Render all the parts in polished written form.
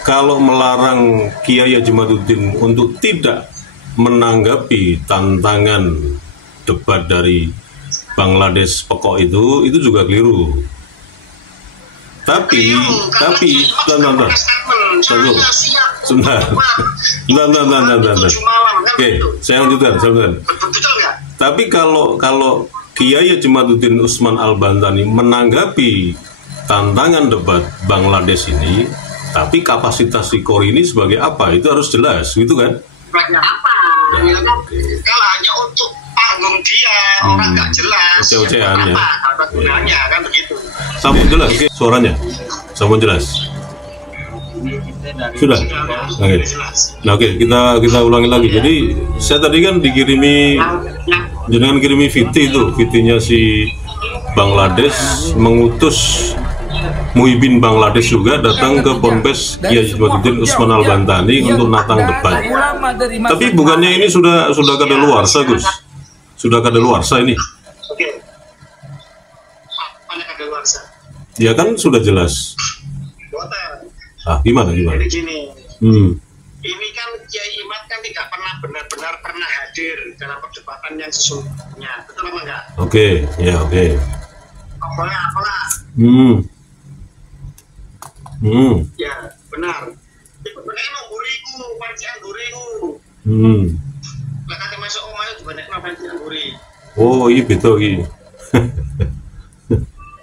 kalau melarang Kiai Haji Madudin untuk tidak menanggapi tantangan debat dari Bangladesh pokok itu juga keliru. Tapi sebentar. Oke, saya lanjutkan. Tapi kalau Kiai Haji Madudin Usman Al-Bantani menanggapi tantangan debat Bangladesh ini, tapi kapasitas si Kori ini sebagai apa, itu harus jelas, gitu kan? Sebagai apa? Ya, kalau hanya untuk panggung dia, orang nggak jelas. Oce-ocean ya. Apa gunanya, kan begitu. Sambung jelas, oke. Suaranya? Sambung jelas. Sudah? Oke. Nah, oke, kita ulangi lagi. Jadi, saya tadi kan dikirimi, jenengan kirimi VT-nya si Bangladesh mengutus Muhyiddin Bangladesh juga datang ke Ponpes Kiai Haji Madudin Usman Al-Bantani untuk natang debat. Tapi bukannya ini sudah kadaluarsa, Gus? Sudah kadaluarsa ini? Oke. Mana kadaluarsa? Ya kan sudah jelas. Gimana? Jadi gini. Ini kan Kiai Imad kan tidak benar-benar pernah hadir dalam perdebatan yang sesungguhnya. Betul apa enggak? Oke. Apalah. Ya, benar. Itu benar emang buriku, pancian buriku. Lah kate masuk omah itu banyak pancian buri. Oh, iya betul iki.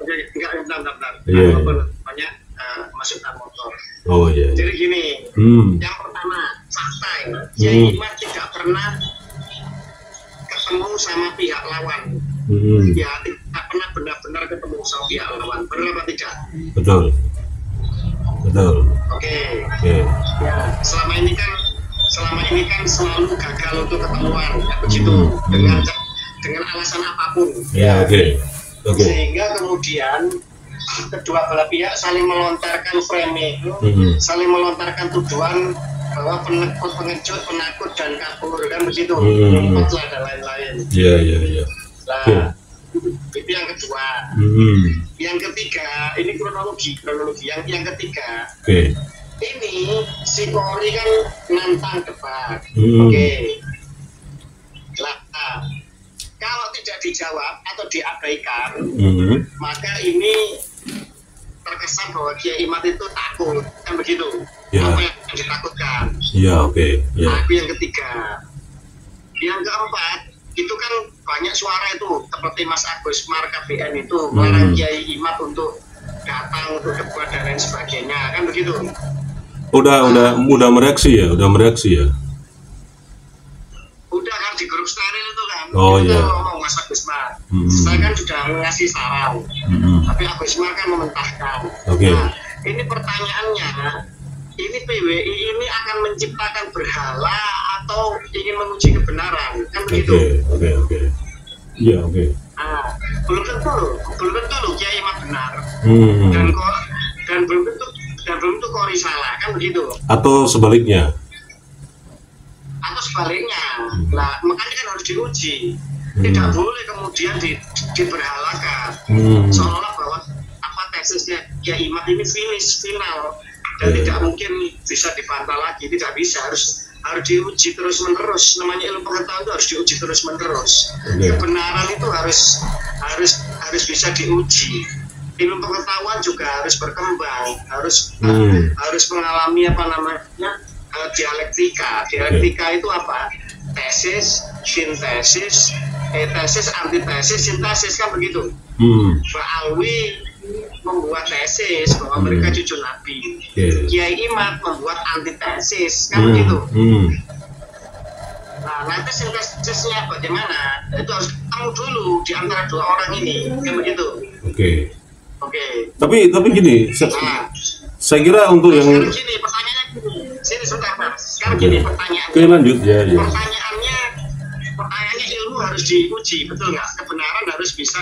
Enggak, bentar. Iya. Banyak masukkan motor. Oh iya. Jadi gini, yang pertama, fakta ya. Kiai Imad tidak pernah ketemu sama pihak lawan. Ya, tidak pernah benar-benar ketemu sama pihak lawan. Benar apa tidak? Betul. Oke. Ya, selama ini kan selalu gagal untuk ketemuan, ya begitu. Dengan alasan apapun. Ya, oke. Sehingga kemudian kedua belah pihak saling melontarkan framing, saling melontarkan tuduhan bahwa pengecut, penakut dan kabur, kan begitu. Dan lain-lain. Iya. Nah, itu yang kedua. Yang ketiga, ini kronologi. Yang ketiga, ini si Kori kan nantang debat. Oke. Nah, kalau tidak dijawab atau diabaikan, maka ini terkesan bahwa Kiai Imad itu takut, kan begitu. Apa yang ditakutkan? Nah, itu yang ketiga. Yang keempat, itu kan banyak suara itu seperti Mas Agus Mar KBN itu melarang Kiai Imad untuk datang untuk debat dan lain sebagainya, kan begitu. Udah mereaksi ya. Udah kan di grup steril itu kan. Oh iya. Ngomong Mas Agus Mar. Saya kan sudah ngasih saran. Tapi Agus Mar kan mementahkan. Nah, ini pertanyaannya, ini PWI ini akan menciptakan berhala atau ingin menguji kebenaran, kan begitu? Oke. Iya, oke. Nah, belum tentu Kiai Imad benar. Dan belum tentu Kori salah, kan begitu? Atau sebaliknya. Nah, makanya kan harus diuji. Tidak boleh kemudian diberhalakan. Seolah bahwa tesisnya Kiai Imad ini final dan tidak mungkin bisa dibantah lagi, tidak bisa, harus diuji terus menerus. Namanya ilmu pengetahuan itu harus diuji terus menerus. Kebenaran itu harus bisa diuji. Ilmu pengetahuan juga harus berkembang, harus mengalami dialektika. Dialektika itu apa? Tesis, sintesis, tesis, antitesis, sintesis, kan begitu. Pak Alwi membuat tesis bahwa mereka cucu Nabi. Kiai Imad membuat antitesis, kan begitu. Nah, nanti sintesisnya bagaimana? Itu harus ketemu dulu di antara dua orang ini, kan begitu. Oke. Tapi gini, saya kira untuk yang sekarang gini, pertanyaannya gini. Sini sebentar, Mas. Sekarang gini pertanyaannya. Oke, lanjut ya. Pertanyaannya ilmu harus diuji, betul nggak? Kebenaran harus bisa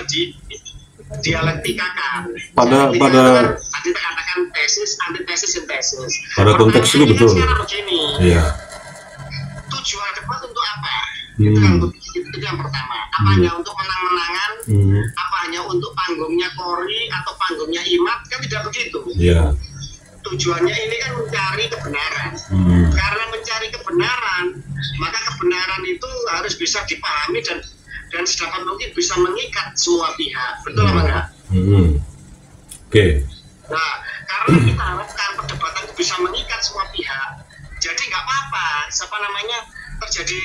dialektikakan. Pada tadi katakan tesis, antitesis, sintesis. Pada konteks itu betul. Sekarang begini. Iya. Tujuan debat untuk apa? Itu yang pertama. Apa hanya untuk menang-menangan? Apa hanya untuk panggungnya Kori atau panggungnya Imad? Kan tidak begitu. Iya. tujuannya ini kan mencari kebenaran. Karena mencari kebenaran, maka kebenaran itu harus bisa dipahami dan sedapat mungkin bisa mengikat semua pihak. Betul apa enggak? Oke. Nah, karena kita harapkan perdebatan itu bisa mengikat semua pihak, jadi nggak apa-apa, terjadi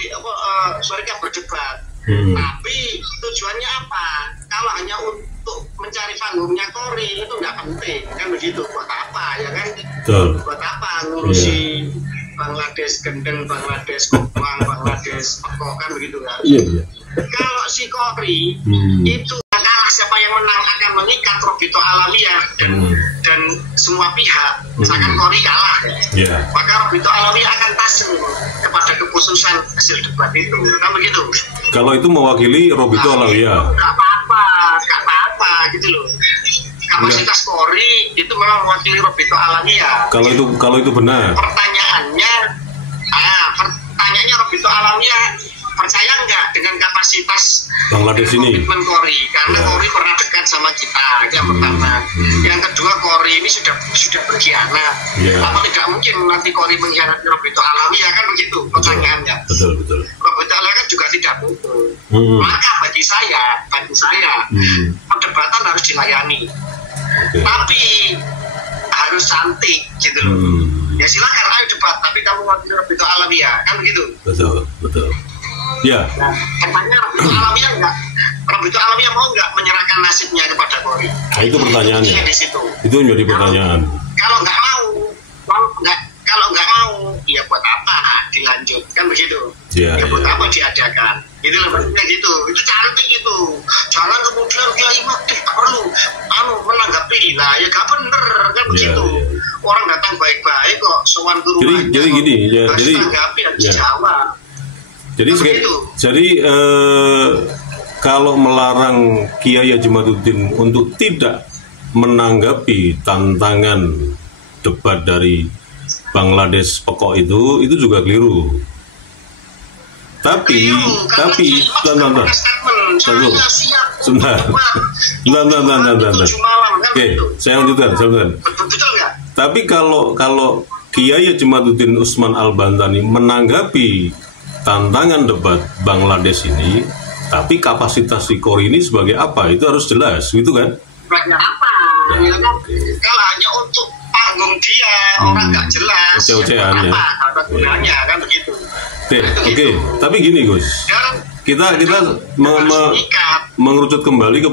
mereka berdebat. Tapi tujuannya apa? Kalau hanya untuk mencari panggungnya Kori itu nggak penting, kan begitu? Buat apa, ya kan? Betul. Buat apa ngurusi Bangladesh gendeng, Bangladesh kopang, Bangladesh pekok, kan begitu kan? Iya. Kalau si Kori itu kalah, siapa yang menang akan mengikat Robito Alawiyah dan semua pihak. Misalkan Kori kalah, maka Robito Alawiyah akan taslim kepada keputusan hasil debat itu, kan begitu? Kalau itu mewakili Robito Alawiyah, nggak apa-apa gitu loh. Kapasitas Kori itu memang mewakili Robito Alawiyah. Kalau itu benar. Pertanyaannya Robito Alawiyah percaya nggak dengan kapasitas Bangladesh ini? Komitmen Kori, karena Kori pernah dekat sama kita, yang pertama. Yang kedua, Kori ini sudah berkhianat. Apa tidak mungkin nanti Kori mengkhianati Robito Alawiyah, kan begitu pertanyaannya? Betul. Robito Alawiyah juga tidak butuh. Maka bagi saya perdebatan harus dilayani, tapi harus cantik gitu loh. Ya silakan, ayo debat, tapi kamu wakil Robito Alawiyah, kan begitu? Betul. Ya. Nah, katanya Robito Alawiyah mau nggak menyerahkan nasibnya kepada Kori? Nah, itu pertanyaannya. Itu menjadi pertanyaan. Kalau nggak mau, ya buat apa dilanjut, kan begitu? Ya buat apa diadakan? Itu maksudnya gitu. Itu cantik gitu. Jangan kemudian dia perlu menanggapi lah, ya gak bener, kan begitu. Orang datang baik-baik kok, sowan ke rumahnya. Jadi gini, jadi tanggapi dan dijawab. Jadi kalau melarang Kiai Haji Madudin untuk tidak menanggapi tantangan debat dari Bangladesh pekok itu juga keliru. Tapi sebentar. Oke, saya lanjutkan. Tapi kalau Kiai Haji Madudin Usman Al-Bantani menanggapi tantangan debat Bangladesh ini, tapi kapasitas si Kori ini sebagai apa, itu harus jelas, gitu kan? Sebagai apa? Ya kan? Kalau hanya untuk panggung dia, orang nggak jelas. Oce-ocean ya. Apa gunanya, kan begitu. Oke. Tapi gini Gus, kita mengerucut kembali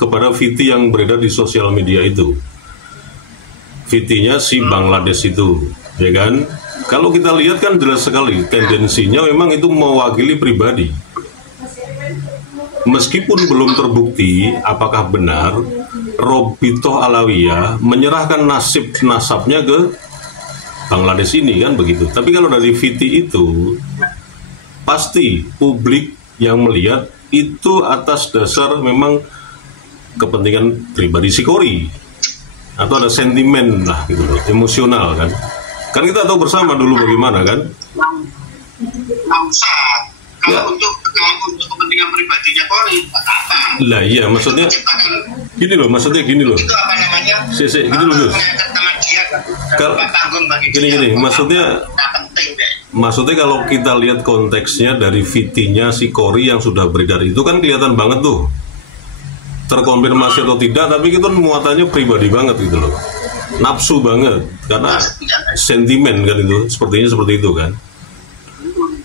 kepada VT yang beredar di sosial media itu. VT-nya si Bangladesh itu, ya kan? Kalau kita lihat kan jelas sekali tendensinya memang itu mewakili pribadi. Meskipun belum terbukti apakah benar Robito Alawiyah menyerahkan nasabnya ke Bangladesh ini, kan begitu. Tapi kalau dari VT itu pasti publik yang melihat itu atas dasar memang kepentingan pribadi si Kori, atau ada sentimen lah gitu loh, emosional kan. Kan kita tahu bersama dulu bagaimana kan? Nggak usah. Kalau untuk kepentingan pribadinya Kori, apa? Lah iya, maksudnya gini loh. Itu apa namanya? Gini loh. Gini, maksudnya kalau kita lihat konteksnya dari VT-nya si Kori yang sudah beredar itu kan kelihatan banget tuh. Terkonfirmasi atau tidak, tapi itu muatannya pribadi banget gitu loh. Nafsu banget, karena sentimen kan itu, sepertinya seperti itu kan.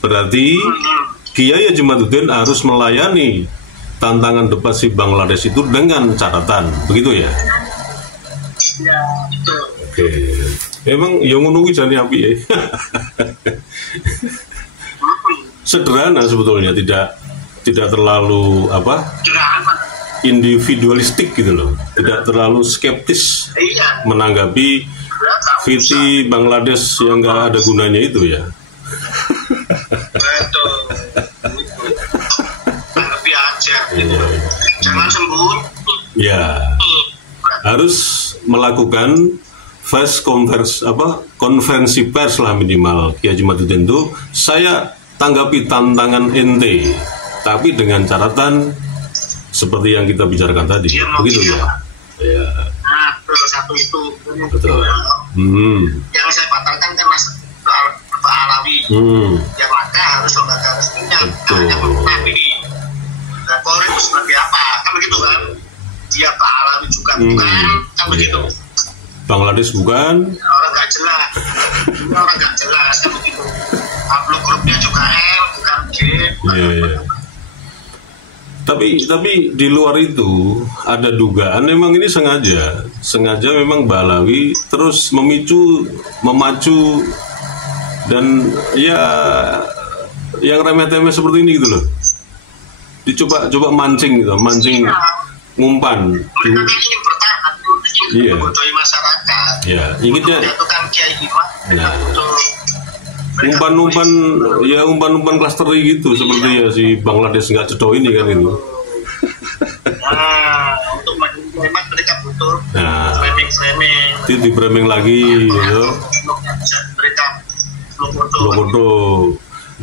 Berarti Kiai Haji Madudin harus melayani tantangan debat si Bangladesh itu dengan catatan, begitu ya? Ya, betul. Oke. Emang yang menunggu jani api ya? Sederhana sebetulnya, tidak terlalu individualistik gitu loh, tidak terlalu skeptis menanggapi visi Bangladesh yang nggak ada gunanya itu ya. Betul. Tanggapi aja. Jangan sembunyi. Ya, harus melakukan konferensi pers lah minimal. Kiai Haji Madudin itu saya tanggapi tantangan ente, tapi dengan catatan seperti yang kita bicarakan tadi, begitu ya. Nah, satu itu. Betul. Yang saya batalkan karena Pak Alawi. Yang maka harus lembaga resminya hanya Nabi. Nah, Polri itu sebagai apa? Kan begitu kan? Dia Pak Alawi juga bukan, kan begitu. Bangladesh bukan? Orang nggak jelas, kan begitu. Upload grupnya juga L, bukan G. Iya. Tapi di luar itu ada dugaan memang ini sengaja memang Balawi terus memacu dan ya yang remeh-temeh seperti ini gitu loh. Dicoba mancing ngumpan. Mereka kan ingin bertahan, ingin membodohi masyarakat. Iya, inginnya menjatuhkan Kiai Imam. Umpan klasteri gitu seperti ya si Bangladesh nggak cedo ini kan itu. Untuk memang mereka butuh framing. Itu di framing lagi gitu. Mereka foto.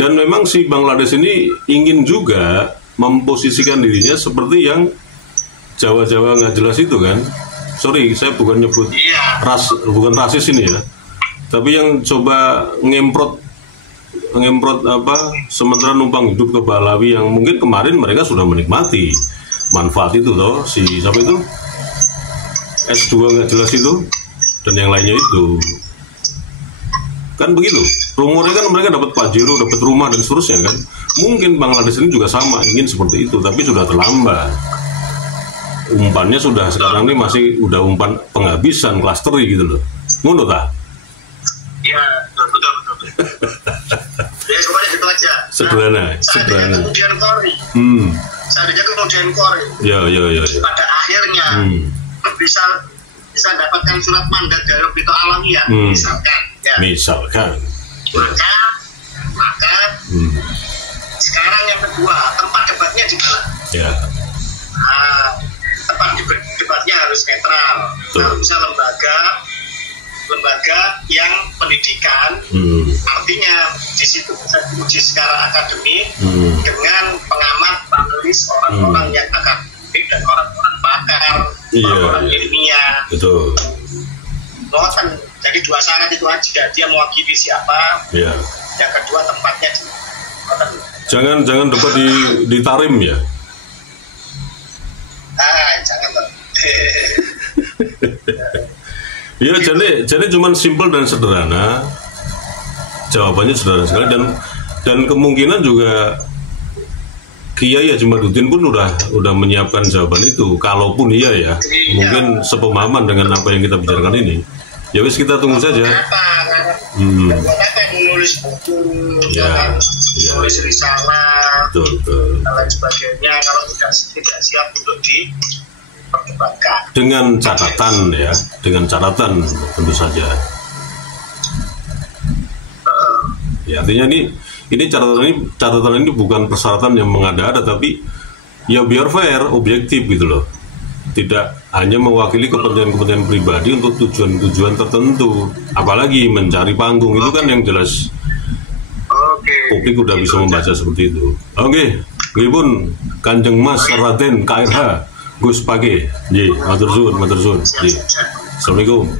Dan memang si Bangladesh ini ingin juga memposisikan dirinya seperti yang Jawa-Jawa nggak jelas itu kan. Sorry, saya bukan nyebut bukan rasis ini ya. Tapi yang coba ngemprot sementara numpang hidup ke Balawi yang mungkin kemarin mereka sudah menikmati manfaat itu toh, si siapa itu S2 nggak jelas itu dan yang lainnya itu kan begitu. Rumornya kan mereka dapat Pajero, dapat rumah dan seterusnya kan. Mungkin Bangladesh ini juga sama ingin seperti itu, tapi sudah terlambat. Umpannya sudah sekarang ini udah umpan penghabisan klasteri gitu loh. Ngono ta? Iya, betul. Ya semuanya gitu aja. Sederhana. Kemudian Polri. Seandainya kemudian Polri. Ya. Pada akhirnya bisa dapatkan surat mandat dari Bito Alawiyah, misalkan. Maka sekarang yang kedua, tempat debatnya di mana? Ya. Tempat debatnya harus netral. Bisa lembaga yang pendidikan, artinya di situ bisa diuji secara akademik dengan pengamat, panelis, orang-orang yang akademik dan orang-orang pakar, orang-orang ilmiah. Betul. Jadi dua syarat itu aja, dia mewakili siapa. Iya. Yang kedua tempatnya di Jangan debat di Tarim ya. Jangan. Ya jadi cuman simpel dan sederhana. Jawabannya sederhana sekali dan kemungkinan juga Kiai Hajimaduddin pun udah menyiapkan jawaban itu. Kalaupun iya. Mungkin sepemahaman dengan apa yang kita bicarakan ini. Ya wis kita tunggu saja. Kenapa menulis buku, menulis risalah, dan lain sebagainya kalau tidak siap untuk diperdebatkan. Dengan catatan tentu saja. Ya artinya ini catatan ini bukan persyaratan yang mengada-ada, tapi ya biar fair, objektif gitu loh. Tidak hanya mewakili kepentingan pribadi untuk tujuan tertentu, apalagi mencari panggung itu kan yang jelas publik udah bisa membaca seperti itu. Oke, Gibun Kanjeng Mas Raden KRH Gus Page, matur suwun. Assalamualaikum.